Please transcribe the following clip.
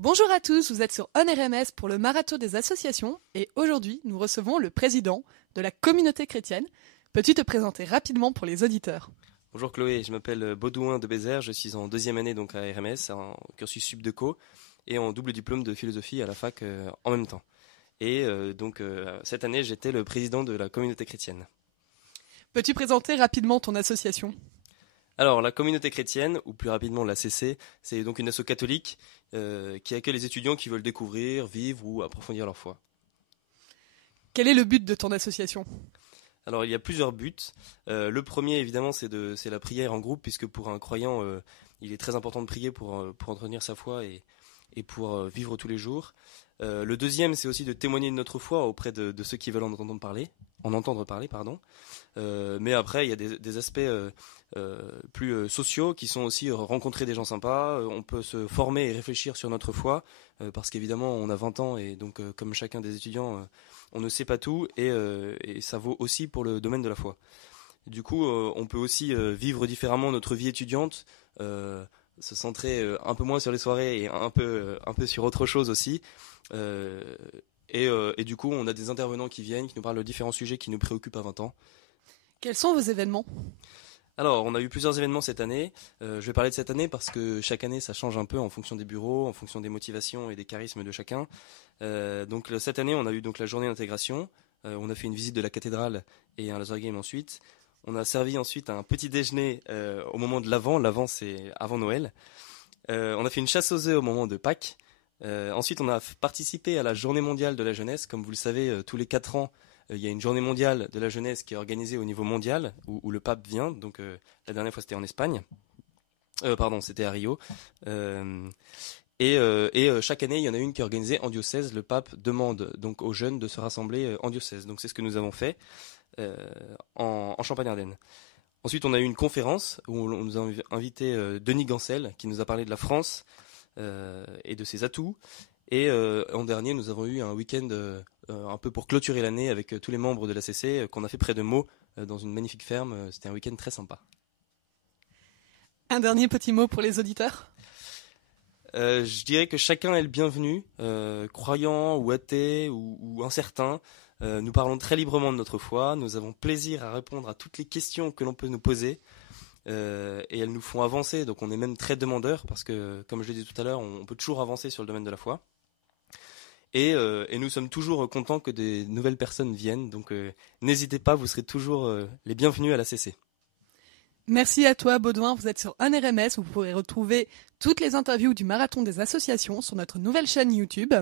Bonjour à tous, vous êtes sur OnRMS pour le marathon des associations et aujourd'hui nous recevons le président de la communauté chrétienne. Peux-tu te présenter rapidement pour les auditeurs? Bonjour Chloé, je m'appelle Baudouin de Bézère, je suis en deuxième année donc à RMS, en cursus subdeco et en double diplôme de philosophie à la fac en même temps. Et cette année j'étais le président de la communauté chrétienne. Peux-tu présenter rapidement ton association? Alors la communauté chrétienne, ou plus rapidement la CC, c'est donc une asso catholique qui accueille les étudiants qui veulent découvrir, vivre ou approfondir leur foi. Quel est le but de ton association? Alors il y a plusieurs buts. Le premier évidemment c'est la prière en groupe, puisque pour un croyant il est très important de prier pour entretenir sa foi et pour vivre tous les jours. Le deuxième c'est aussi de témoigner de notre foi auprès de ceux qui veulent en entendre parler. Mais après il y a des aspects plus sociaux qui sont aussi rencontrer des gens sympas. On peut se former et réfléchir sur notre foi parce qu'évidemment on a 20 ans et donc comme chacun des étudiants on ne sait pas tout et ça vaut aussi pour le domaine de la foi. Du coup on peut aussi vivre différemment notre vie étudiante, se centrer un peu moins sur les soirées et un peu sur autre chose aussi. Et du coup on a des intervenants qui viennent, qui nous parlent de différents sujets qui nous préoccupent à 20 ans. Quels sont vos événements? Alors, on a eu plusieurs événements cette année. Je vais parler de cette année parce que chaque année, ça change un peu en fonction des bureaux, en fonction des motivations et des charismes de chacun. Cette année, on a eu donc la journée d'intégration. On a fait une visite de la cathédrale et un laser game ensuite. On a servi ensuite un petit déjeuner au moment de l'Avent. L'Avent, c'est avant Noël. On a fait une chasse aux œufs au moment de Pâques. Ensuite, on a participé à la journée mondiale de la jeunesse. Comme vous le savez, tous les 4 ans, il y a une journée mondiale de la jeunesse qui est organisée au niveau mondial, où le pape vient. Donc la dernière fois c'était en Espagne. C'était à Rio. Chaque année il y en a une qui est organisée en diocèse. Le pape demande donc aux jeunes de se rassembler en diocèse. Donc c'est ce que nous avons fait en Champagne-Ardenne. Ensuite on a eu une conférence où on nous a invité Denis Gancel qui nous a parlé de la France et de ses atouts. Et en dernier, nous avons eu un week-end un peu pour clôturer l'année avec tous les membres de la CC qu'on a fait près de Meaux dans une magnifique ferme. C'était un week-end très sympa. Un dernier petit mot pour les auditeurs? Je dirais que chacun est le bienvenu, croyant ou athée ou incertain. Nous parlons très librement de notre foi. Nous avons plaisir à répondre à toutes les questions que l'on peut nous poser. Et elles nous font avancer. Donc on est même très demandeurs parce que, comme je l'ai dit tout à l'heure, on peut toujours avancer sur le domaine de la foi. Et nous sommes toujours contents que des nouvelles personnes viennent. Donc n'hésitez pas, vous serez toujours les bienvenus à la CC. Merci à toi Baudouin, vous êtes sur OnRMS, vous pourrez retrouver toutes les interviews du marathon des associations sur notre nouvelle chaîne YouTube.